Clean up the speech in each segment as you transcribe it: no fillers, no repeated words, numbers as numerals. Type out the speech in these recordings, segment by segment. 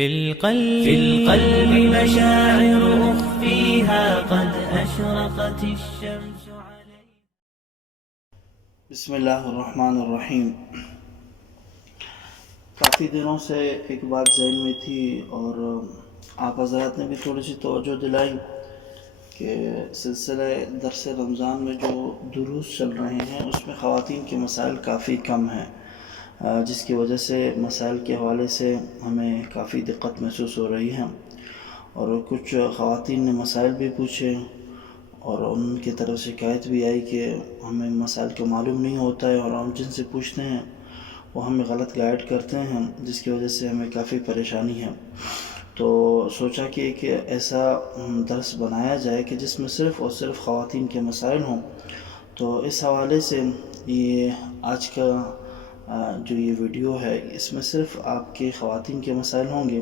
في القلب مشاعر أخفيها قد أشرقت الشمس عليها. بسم اللہ الرحمن الرحیم. کافی دنوں سے ایک بات ذہن میں تھی اور آپ حضرات نے بھی تھوڑی سی توجہ دلائی کہ سلسلہ درس رمضان میں جو دروس چل رہے ہیں اس میں خواتین کے مسائل کافی کم ہیں، جس کی وجہ سے مسائل کے حوالے سے ہمیں کافی دقت محسوس ہو رہی ہے. اور کچھ خواتین نے مسائل بھی پوچھے اور ان کی طرف شکایت بھی آئی کہ ہمیں مسائل کا معلوم نہیں ہوتا ہے اور ہم جن سے پوچھتے ہیں وہ ہمیں غلط گائیڈ کرتے ہیں، جس کی وجہ سے ہمیں کافی پریشانی ہے. تو سوچا کہ ایک ایسا درس بنایا جائے کہ جس میں صرف اور صرف خواتین کے مسائل ہوں. تو اس حوالے سے یہ آج کا جو یہ ویڈیو ہے اس میں صرف آپ کے خواتین کے مسائل ہوں گے.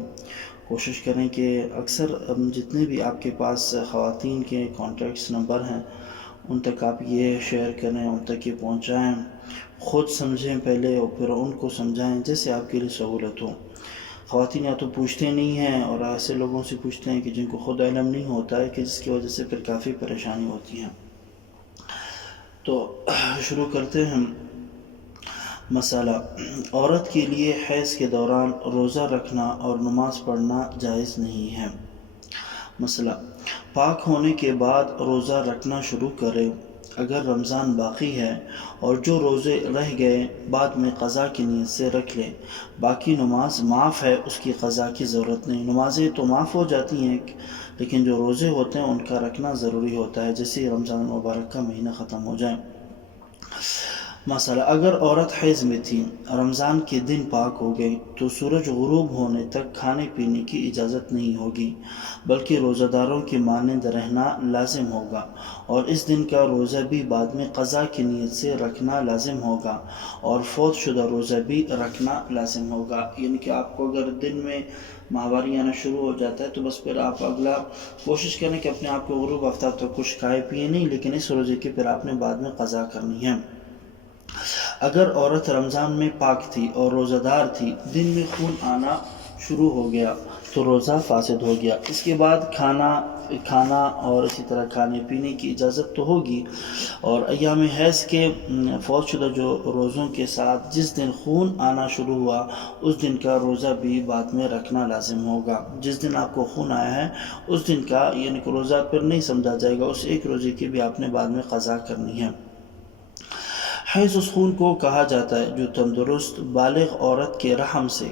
کوشش کریں کہ اکثر جتنے بھی آپ کے پاس خواتین کے کانٹیکٹس نمبر ہیں ان تک آپ یہ شیئر کریں، ان تک یہ پہنچائیں، خود سمجھیں پہلے اور پھر ان کو سمجھائیں جیسے آپ کے لیے سہولت ہو. خواتین یا تو پوچھتے نہیں ہیں اور ایسے لوگوں سے پوچھتے ہیں کہ جن کو خود علم نہیں ہوتا ہے، کہ جس کی وجہ سے پھر کافی پریشانی ہوتی ہے. تو شروع کرتے ہیں. مسئلہ: عورت کے لیے حیض کے دوران روزہ رکھنا اور نماز پڑھنا جائز نہیں ہے. مسئلہ: پاک ہونے کے بعد روزہ رکھنا شروع کرے. اگر رمضان باقی ہے اور جو روزے رہ گئے بعد میں قضا کی نیت سے رکھ لے. باقی نماز معاف ہے، اس کی قضا کی ضرورت نہیں. نمازیں تو معاف ہو جاتی ہیں لیکن جو روزے ہوتے ہیں ان کا رکھنا ضروری ہوتا ہے جیسے رمضان المبارک کا مہینہ ختم ہو جائے. مسئلہ: اگر عورت حیض میں تھی، رمضان کے دن پاک ہو گئی تو سورج غروب ہونے تک کھانے پینے کی اجازت نہیں ہوگی بلکہ روزہ داروں کے مانند رہنا لازم ہوگا، اور اس دن کا روزہ بھی بعد میں قضا کی نیت سے رکھنا لازم ہوگا، اور فوت شدہ روزہ بھی رکھنا لازم ہوگا. یعنی کہ آپ کو اگر دن میں ماہواری آنا شروع ہو جاتا ہے تو بس پھر آپ اگلا کوشش کریں کہ اپنے آپ کو غروب آفتاب تک کچھ کھائے پیے نہیں، لیکن اس روزے کی پھر آپ نے بعد میں قضا کرنی ہے. اگر عورت رمضان میں پاک تھی اور روزہ دار تھی، دن میں خون آنا شروع ہو گیا تو روزہ فاسد ہو گیا. اس کے بعد کھانا اور اسی طرح کھانے پینے کی اجازت تو ہوگی، اور ایام حیض کے فوت شدہ جو روزوں کے ساتھ جس دن خون آنا شروع ہوا اس دن کا روزہ بھی بعد میں رکھنا لازم ہوگا. جس دن آپ کو خون آیا ہے اس دن کا یعنی کہ روزہ پھر نہیں سمجھا جائے گا، اس ایک روزے کی بھی آپ نے بعد میں قضا کرنی ہے. حیض اس خون کو کہا جاتا ہے جو تندرست بالغ عورت کے رحم سے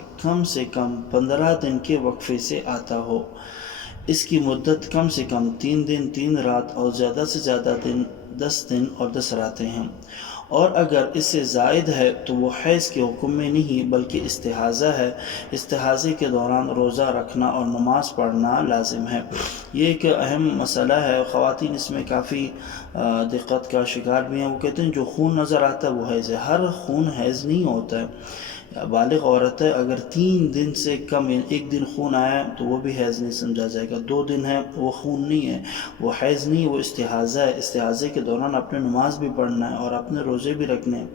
کم 15 دن کے وقفے سے آتا ہو. اس کی مدت کم سے کم 3 دن 3 رات اور زیادہ سے زیادہ 10 دن اور 10 راتیں ہیں، اور اگر اس سے زائد ہے تو وہ حیض کے حکم میں نہیں بلکہ استحاضہ ہے. استحاضے کے دوران روزہ رکھنا اور نماز پڑھنا لازم ہے. یہ ایک اہم مسئلہ ہے، خواتین اس میں کافی دقت کا شکار بھی ہیں. وہ کہتے ہیں جو خون نظر آتا ہے وہ حیض ہے. ہر خون حیض نہیں ہوتا ہے. بالغ عورت ہے، اگر 3 دن سے کم ایک دن خون آیا تو وہ بھی حیض نہیں سمجھا جائے گا. 2 دن ہے وہ خون نہیں ہے، وہ حیض نہیں، وہ استحاضہ ہے. استحاضے کے دوران اپنے نماز بھی پڑھنا ہے اور اپنے روزے بھی رکھنے ہیں.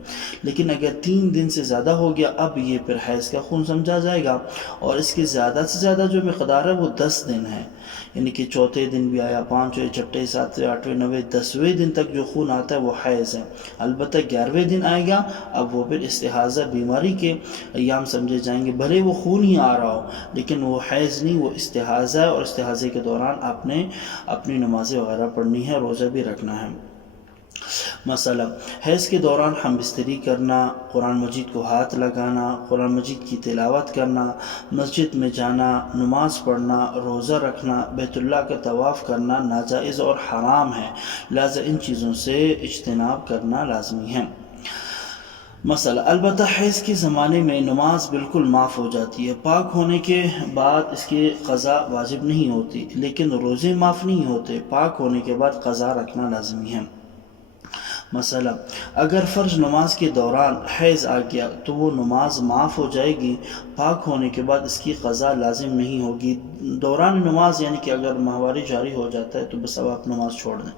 لیکن اگر 3 دن سے زیادہ ہو گیا اب یہ پھر حیض کا خون سمجھا جائے گا، اور اس کی زیادہ سے زیادہ جو مقدار ہے وہ 10 دن ہے. یعنی کہ چوتھے دن بھی آیا، 5ویں، 6ویں، 7ویں، 8ویں، 9ویں، 10ویں دن تک جو خون آتا ہے وہ حیض ہے. البتہ 11ویں دن آئے گا اب وہ پھر استحاضہ بیماری کے ایام سمجھے جائیں گے. بھلے وہ خون ہی آ رہا ہو لیکن وہ حیض نہیں، وہ استحاضہ ہے، اور استحاضے کے دوران آپ نے اپنی نمازیں وغیرہ پڑھنی ہے، روزہ بھی رکھنا ہے. مسئلہ: حیض کے دوران ہم بستری کرنا، قرآن مجید کو ہاتھ لگانا، قرآن مجید کی تلاوت کرنا، مسجد میں جانا، نماز پڑھنا، روزہ رکھنا، بیت اللہ کا طواف کرنا ناجائز اور حرام ہے، لہذا ان چیزوں سے اجتناب کرنا لازمی ہے. مسئلہ: البتہ حیض کے زمانے میں نماز بالکل معاف ہو جاتی ہے. پاک ہونے کے بعد اس کی قضا واجب نہیں ہوتی، لیکن روزے معاف نہیں ہوتے. پاک ہونے کے بعد قضا رکھنا لازمی ہے. مسئلہ: اگر فرض نماز کے دوران حیض آ گیا تو وہ نماز معاف ہو جائے گی، پاک ہونے کے بعد اس کی قضا لازم نہیں ہوگی. دوران نماز یعنی کہ اگر ماہواری جاری ہو جاتا ہے تو بس اب آپ نماز چھوڑ دیں.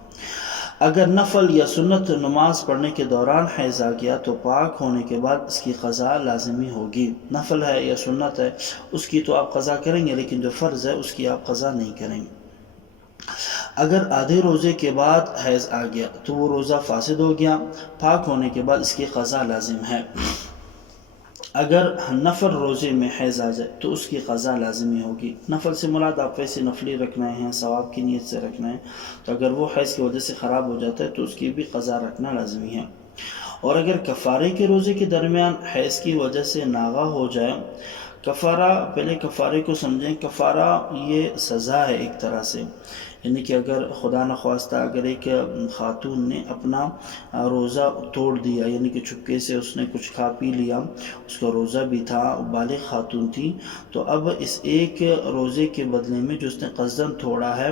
اگر نفل یا سنت نماز پڑھنے کے دوران حیض آ گیا تو پاک ہونے کے بعد اس کی قضا لازمی ہوگی. نفل ہے یا سنت ہے اس کی تو آپ قضا کریں گے، لیکن جو فرض ہے اس کی آپ قضا نہیں کریں گے. اگر آدھے روزے کے بعد حیض آ گیا تو وہ روزہ فاسد ہو گیا، پاک ہونے کے بعد اس کی قضا لازم ہے. اگر نفل روزے میں حیض آ جائے تو اس کی قضا لازمی ہوگی. نفل سے مراد آپ ویسے نفلی رکھنا ہے، ثواب کی نیت سے رکھنا ہے، تو اگر وہ حیض کی وجہ سے خراب ہو جاتا ہے تو اس کی بھی قضا رکھنا لازمی ہے. اور اگر کفارے کے روزے کے درمیان حیض کی وجہ سے ناغہ ہو جائے، کفارہ، پہلے کفارے کو سمجھیں. کفارہ یہ سزا ہے ایک طرح سے، یعنی کہ اگر خدا نخواستہ اگر ایک خاتون نے اپنا روزہ توڑ دیا، یعنی کہ چپکے سے اس نے کچھ کھا پی لیا، اس کا روزہ بھی تھا، بالغ خاتون تھی، تو اب اس ایک روزے کے بدلے میں جو اس نے قصداً توڑا ہے،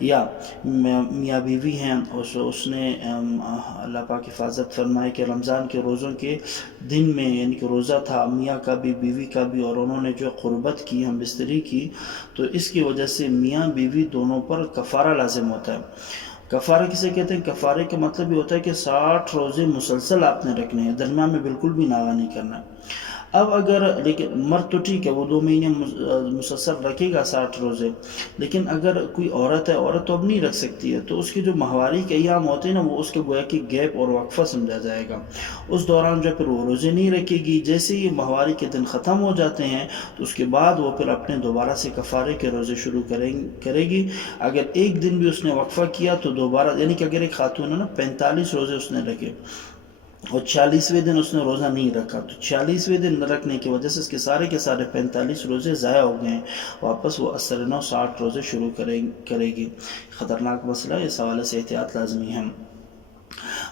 یا میاں بیوی ہیں، اس نے اللہ پاک حفاظت فرمائے کہ رمضان کے روزوں کے دن میں، یعنی کہ روزہ تھا میاں کا بھی بیوی کا بھی، اور انہوں نے جو قربت کی، ہم بستری کی، تو اس کی وجہ سے میاں بیوی دونوں پر کفارہ لازم ہوتا ہے. کفارہ کسے کہتے ہیں؟ کفارے کا مطلب یہ ہوتا ہے کہ 60 روزے مسلسل آپ نے رکھنے ہیں، درمیان میں بالکل بھی ناغہ نہیں کرنا. اب اگر لیکن مرد تو ٹھیک ہے، وہ 2 مہینے مسلسل رکھے گا 60 روزے، لیکن اگر کوئی عورت ہے، عورت تو اب نہیں رکھ سکتی ہے، تو اس کے جو ماہواری کے ایام ہوتے ہیں نا، وہ اس کے گویا کہ گیپ اور وقفہ سمجھا جائے گا. اس دوران جو پھر وہ روزے نہیں رکھے گی. جیسے ہی ماہواری کے دن ختم ہو جاتے ہیں تو اس کے بعد وہ پھر اپنے دوبارہ سے کفارے کے روزے شروع کرے گی. اگر ایک دن بھی اس نے وقفہ کیا تو دوبارہ، یعنی کہ اگر ایک خاتون ہے نا 45 روزے اس نے رکھے اور 40ویں دن اس نے روزہ نہیں رکھا، تو 40ویں دن نہ رکھنے کی وجہ سے اس کے سارے 45 روزے ضائع ہو گئے ہیں. واپس وہ اثر 60 روزے شروع کرے گی. خطرناک مسئلہ ہے، اس حوالے سے احتیاط لازمی ہے.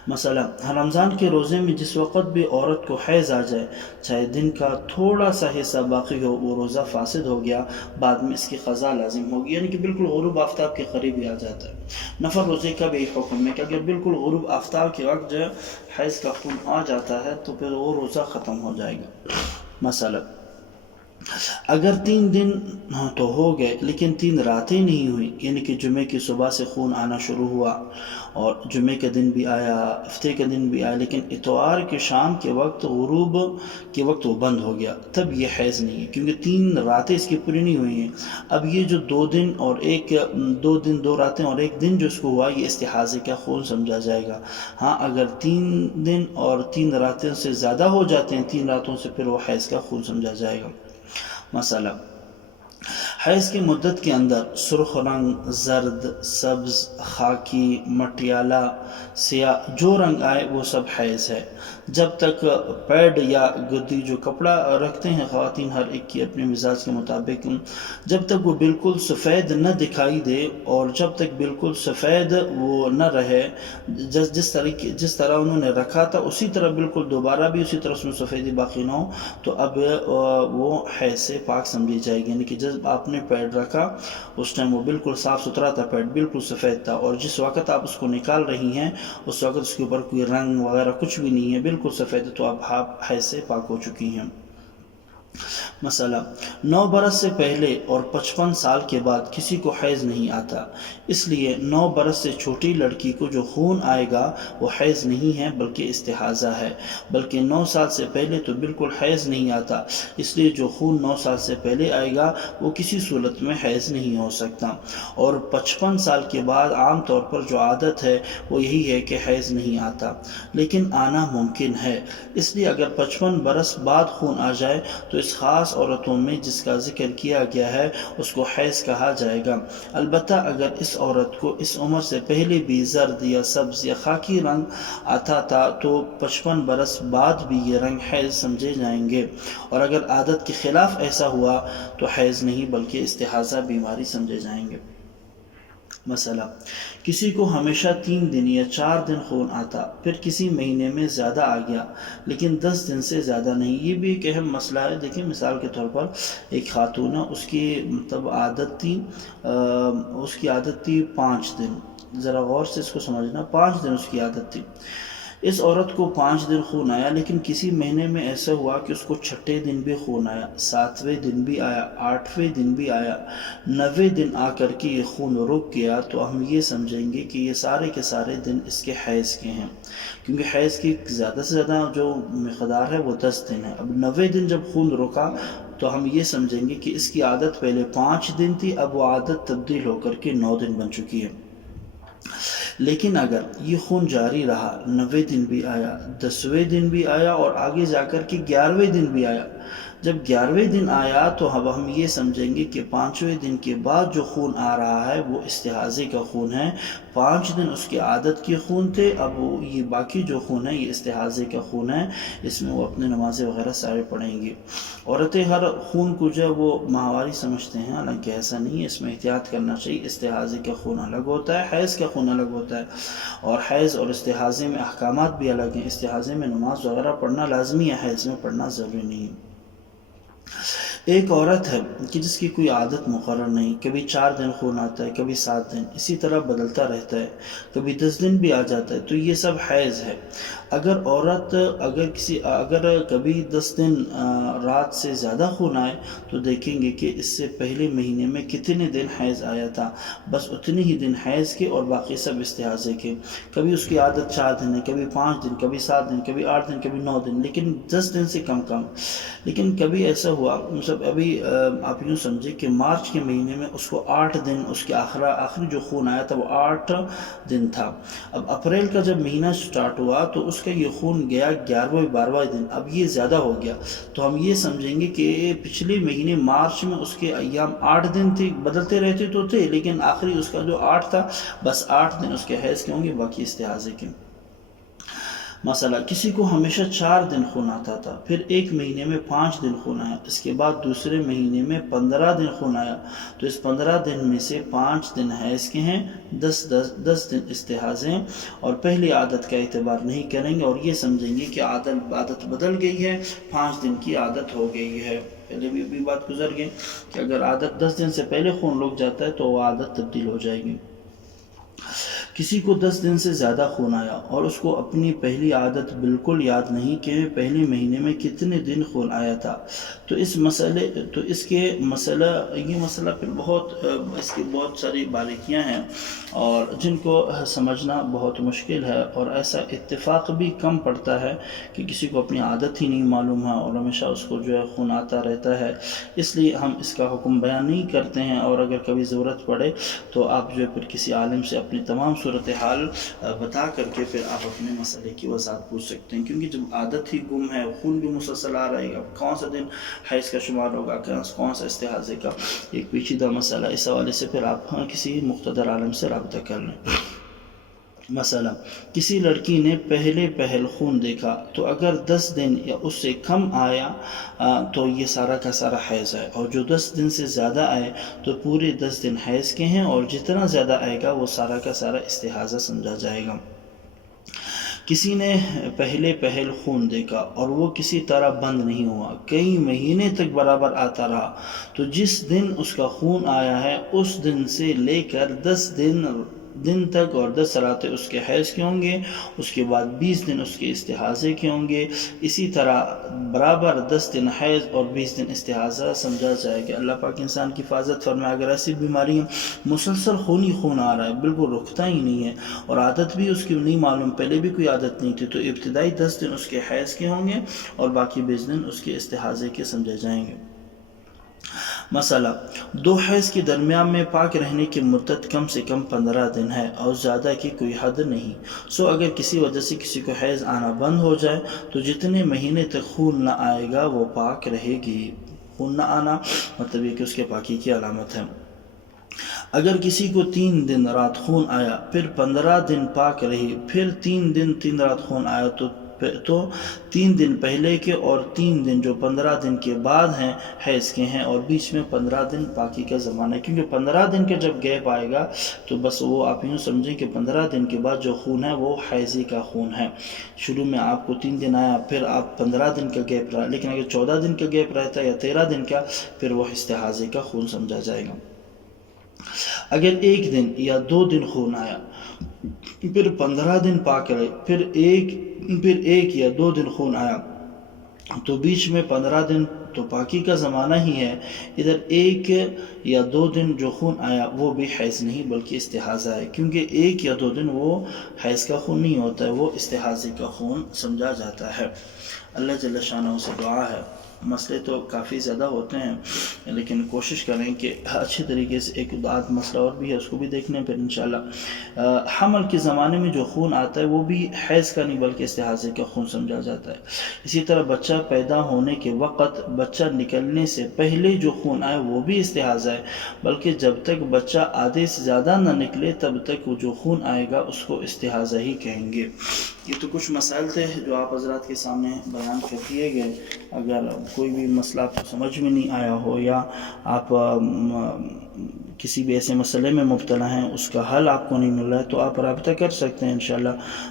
مسئلہ، رمضان کے روزے میں جس وقت بھی عورت کو حیض آ جائے، چاہے دن کا تھوڑا سا حصہ باقی ہو، وہ روزہ فاسد ہو گیا، بعد میں اس کی قضا لازم ہوگی. یعنی کہ بالکل غروب آفتاب کے قریب ہی آ جاتا ہے. نفل روزے کا بھی حکم ہے کہ اگر بالکل غروب آفتاب کے وقت جو حیض کا خون آ جاتا ہے تو پھر وہ روزہ ختم ہو جائے گا. مسئلہ، اگر 3 دن تو ہو گئے لیکن 3 راتیں نہیں ہوئی، یعنی کہ جمعے کی صبح سے خون آنا شروع ہوا اور جمعے کے دن بھی آیا، ہفتے کے دن بھی آیا، لیکن اتوار کے شام کے وقت، غروب کے وقت وہ بند ہو گیا، تب یہ حیض نہیں ہے، کیونکہ 3 راتیں اس کی پوری نہیں ہوئی ہیں. اب یہ جو 2 دن اور 2 راتیں اور 1 دن جو اس کو ہوا، یہ استحاضے کا خون سمجھا جائے گا. ہاں، اگر 3 دن اور 3 راتیں سے زیادہ ہو جاتے ہیں، 3 راتوں سے، پھر وہ حیض کا خون سمجھا جائے گا. مسئلہ، حیض کی مدت کے اندر سرخ رنگ، زرد، سبز، خاکی، مٹیالہ، سیاہ، جو رنگ آئے وہ سب حیض ہے. جب تک پیڈ یا گدی جو کپڑا رکھتے ہیں خواتین ہر ایک کی اپنے مزاج کے مطابق، جب تک وہ بالکل سفید نہ دکھائی دے اور جب تک بالکل سفید وہ نہ رہے، جس طرح انہوں نے رکھا تھا اسی طرح بالکل دوبارہ بھی اسی طرح اس میں سفیدی باقی نہ ہو، تو اب وہ حیض سے پاک سمجھی جائے گی. یعنی کہ جب آپ نے پیڈ رکھا اس ٹائم وہ بالکل صاف ستھرا تھا، پیڈ بالکل سفید تھا، اور جس وقت آپ اس کو نکال رہی ہیں اس وقت اس کے اوپر کوئی رنگ وغیرہ کچھ بھی نہیں ہے، بالکل سفید ہے، تو آپ حیض سے پاک ہو چکی ہیں. مسئلہ، 9 برس سے پہلے اور 55 سال کے بعد کسی کو حیض نہیں آتا، اس لیے 9 برس سے چھوٹی لڑکی کو جو خون آئے گا وہ حیض نہیں ہے بلکہ استحاضہ ہے. بلکہ 9 سال سے پہلے تو بالکل حیض نہیں آتا، اس لیے جو خون 9 سال سے پہلے آئے گا وہ کسی صورت میں حیض نہیں ہو سکتا. اور 55 سال کے بعد عام طور پر جو عادت ہے وہ یہی ہے کہ حیض نہیں آتا، لیکن آنا ممکن ہے. اس لیے اگر 55 برس بعد خون آ جائے تو اس خاص عورتوں میں جس کا ذکر کیا گیا ہے اس کو حیض کہا جائے گا. البتہ اگر اس عورت کو اس عمر سے پہلے بھی زرد یا سبز یا خاکی رنگ آتا تھا تو 55 برس بعد بھی یہ رنگ حیض سمجھے جائیں گے، اور اگر عادت کے خلاف ایسا ہوا تو حیض نہیں بلکہ استحاضہ بیماری سمجھے جائیں گے. مسئلہ، کسی کو ہمیشہ 3 دن یا 4 دن خون آتا، پھر کسی مہینے میں زیادہ آ گیا لیکن 10 دن سے زیادہ نہیں. یہ بھی ایک اہم مسئلہ ہے. دیکھیں، مثال کے طور پر ایک خاتون ہے، اس کی عادت تھی 5 دن. ذرا غور سے اس کو سمجھنا، 5 دن اس کی عادت تھی. اس عورت کو 5 دن خون آیا، لیکن کسی مہینے میں ایسا ہوا کہ اس کو 6 دن بھی خون آیا، 7ویں دن بھی آیا، 8ویں دن بھی آیا، 9ویں دن آ کر کے یہ خون رک گیا، تو ہم یہ سمجھیں گے کہ یہ سارے کے سارے دن اس کے حیض کے ہیں، کیونکہ حیض کی زیادہ سے زیادہ جو مقدار ہے وہ 10 دن ہے۔ اب 9ویں دن جب خون رکا تو ہم یہ سمجھیں گے کہ اس کی عادت پہلے 5 دن تھی، اب وہ عادت تبدیل ہو کر کے 9 دن بن چکی ہے۔ لیکن اگر یہ خون جاری رہا، 9ویں دن بھی آیا، 10ویں دن بھی آیا اور آگے جا کر کے 11ویں دن بھی آیا، جب 11ویں دن آیا تو اب ہم یہ سمجھیں گے کہ 5ویں دن کے بعد جو خون آ رہا ہے وہ استحاضے کا خون ہے۔ 5 دن اس کی عادت کے خون تھے، اب یہ باقی جو خون ہے یہ استحاضے کا خون ہے، اس میں وہ اپنے نمازیں وغیرہ سارے پڑھیں گی۔ عورتیں ہر خون کو جو ہے وہ ماہواری سمجھتے ہیں، حالانکہ ایسا نہیں ہے، اس میں احتیاط کرنا چاہیے۔ استحاضے کا خون الگ ہوتا ہے، حیض کا خون الگ ہوتا ہے، اور حیض اور استحاضے میں احکامات بھی الگ ہیں۔ استحاضے میں نماز وغیرہ پڑھنا لازمی ہے، حیض میں پڑھنا ضروری نہیں ہے۔ ایک عورت ہے کہ جس کی کوئی عادت مقرر نہیں، کبھی 4 دن خون آتا ہے، کبھی 7 دن، اسی طرح بدلتا رہتا ہے، کبھی 10 دن بھی آ جاتا ہے، تو یہ سب حیض ہے۔ اگر عورت اگر کبھی 10 دن رات سے زیادہ خون آئے تو دیکھیں گے کہ اس سے پہلے مہینے میں کتنے دن حیض آیا تھا، بس اتنے ہی دن حیض کے اور باقی سب استحاضے کے۔ کبھی اس کی عادت 4 دن ہے، کبھی 5 دن، کبھی 7 دن، کبھی 8 دن، کبھی 9 دن، لیکن 10 دن سے کم۔ لیکن کبھی ایسا ہوا، ابھی آپ یوں سمجھے کہ مارچ کے مہینے میں اس کو 8 دن، اس کے آخری جو خون آیا تھا وہ 8 دن تھا۔ اب اپریل کا جب مہینہ سٹارٹ ہوا تو اس کا یہ خون گیا 11ویں 12واں دن، اب یہ زیادہ ہو گیا، تو ہم یہ سمجھیں گے کہ پچھلے مہینے مارچ میں اس کے ایام 8 دن تھے، بدلتے رہتے تو تھے، لیکن آخری اس کا جو 8 تھا، بس 8 دن اس کے حیض کے ہوں گے، باقی استحاضے کے۔ مسئلہ، کسی کو ہمیشہ 4 دن خون آتا تھا، پھر ایک مہینے میں 5 دن خون آیا، اس کے بعد دوسرے مہینے میں 15 دن خون آیا، تو اس 15 دن میں سے 5 دن حیض کے ہیں، 10 دن استحاضے ہیں، اور پہلی عادت کا اعتبار نہیں کریں گے اور یہ سمجھیں گے کہ عادت بدل گئی ہے، 5 دن کی عادت ہو گئی ہے۔ پہلے بھی بات گزر گئی کہ اگر عادت 10 دن سے پہلے خون رک جاتا ہے تو وہ عادت تبدیل ہو جائے گی۔ کسی کو 10 دن سے زیادہ خون آیا اور اس کو اپنی پہلی عادت بالکل یاد نہیں کہ پہلے مہینے میں کتنے دن خون آیا تھا، تو یہ مسئلہ پھر اس کی بہت ساری باریکیاں ہیں اور جن کو سمجھنا بہت مشکل ہے، اور ایسا اتفاق بھی کم پڑتا ہے کہ کسی کو اپنی عادت ہی نہیں معلوم ہے اور ہمیشہ اس کو جو ہے خون آتا رہتا ہے، اس لیے ہم اس کا حکم بیان نہیں کرتے ہیں، اور اگر کبھی ضرورت پڑے تو آپ جو ہے پھر کسی عالم سے اپنی تمام صورتحال بتا کر کے پھر آپ اپنے مسئلے کی وضاحت پوچھ سکتے ہیں، کیونکہ جب عادت ہی گم ہے، خون بھی مسلسل آ رہے گا، کون سا دن حیض کا شمار ہوگا، کون سا استحاضے کا، ایک پیچیدہ مسئلہ، اس حوالے سے پھر آپ کسی مقتدر عالم سے رابطہ کر لیں۔ مسئلہ، کسی لڑکی نے پہل خون دیکھا تو اگر 10 دن یا اس سے کم آیا تو یہ سارا کا سارا حیض ہے، اور جو 10 دن سے زیادہ آئے تو پورے 10 دن حیض کے ہیں، اور جتنا زیادہ آئے گا وہ سارا کا سارا استحاضہ سمجھا جائے گا۔ کسی نے پہل خون دیکھا اور وہ کسی طرح بند نہیں ہوا، کئی مہینے تک برابر آتا رہا، تو جس دن اس کا خون آیا ہے اس دن سے لے کر 10 دن تک اور 10 راتیں اس کے حیض کے ہوں گے، اس کے بعد 20 دن اس کے استحاضے کے ہوں گے، اسی طرح برابر 10 دن حیض اور 20 دن استحاضہ سمجھا جائے گا۔ اللہ پاک انسان کی حفاظت فرمائے۔ اگر ایسی بیماری مسلسل خون آ رہا ہے، بالکل رکتا ہی نہیں ہے، اور عادت بھی اس کی نہیں معلوم، پہلے بھی کوئی عادت نہیں تھی، تو ابتدائی 10 دن اس کے حیض کے ہوں گے اور باقی 20 دن اس کے استحاضے کے سمجھے جائیں گے۔ مسئلہ، 2 حیض کے درمیان میں پاک رہنے کی مدت کم سے کم 15 دن ہے اور زیادہ کی کوئی حد نہیں، اگر کسی وجہ سے کسی کو حیض آنا بند ہو جائے تو جتنے مہینے تک خون نہ آئے گا وہ پاک رہے گی۔ خون نہ آنا مطلب یہ کہ اس کے پاکی کی علامت ہے۔ اگر کسی کو 3 دن رات خون آیا، پھر 15 دن پاک رہی، پھر 3 دن 3 رات خون آیا تو 3 دن پہلے کے اور 3 دن جو 15 دن کے بعد ہیں حیض کے ہیں، اور بیچ میں 15 دن پاکی کا زمانہ ہے، کیونکہ 15 دن کے جب گیپ آئے گا تو بس وہ آپ یوں سمجھیں کہ 15 دن کے بعد جو خون ہے وہ حیضی کا خون ہے۔ شروع میں آپ کو 3 دن آیا، پھر آپ 15 دن کا گیپ رہا، لیکن اگر 14 دن کا گیپ رہتا ہے یا 13 دن کا، پھر وہ استحاضے کا خون سمجھا جائے گا۔ اگر 1 دن یا 2 دن خون آیا پھر 15 دن پاک رہے، پھر ایک یا 2 دن خون آیا، تو بیچ میں 15 دن تو پاکی کا زمانہ ہی ہے، ادھر 1 یا 2 دن جو خون آیا وہ بھی حیض نہیں بلکہ استحاضہ ہے، کیونکہ 1 یا 2 دن وہ حیض کا خون نہیں ہوتا ہے، وہ استحاضے کا خون سمجھا جاتا ہے۔ اللہ جل شانہ سے دعا ہے، مسئلے تو کافی زیادہ ہوتے ہیں لیکن کوشش کریں کہ اچھے طریقے سے، ایک آدھ مسئلہ اور بھی ہے اس کو بھی دیکھنے پھر انشاءاللہ۔ حمل کے زمانے میں جو خون آتا ہے وہ بھی حیض کا نہیں بلکہ استحاضے کا خون سمجھا جاتا ہے۔ اسی طرح بچہ پیدا ہونے کے وقت، بچہ نکلنے سے پہلے جو خون آئے وہ بھی استحاضہ ہے، بلکہ جب تک بچہ آدھے سے زیادہ نہ نکلے تب تک وہ جو خون آئے گا اس کو استحاضہ ہی کہیں گے۔ یہ تو کچھ مسائل تھے جو آپ حضرات کے سامنے بیان کر دیے گئے۔ اگر کوئی بھی مسئلہ آپ کو سمجھ میں نہیں آیا ہو یا آپ کسی بھی ایسے مسئلے میں مبتلا ہیں، اس کا حل آپ کو نہیں مل رہا ہے، تو آپ رابطہ کر سکتے ہیں انشاءاللہ۔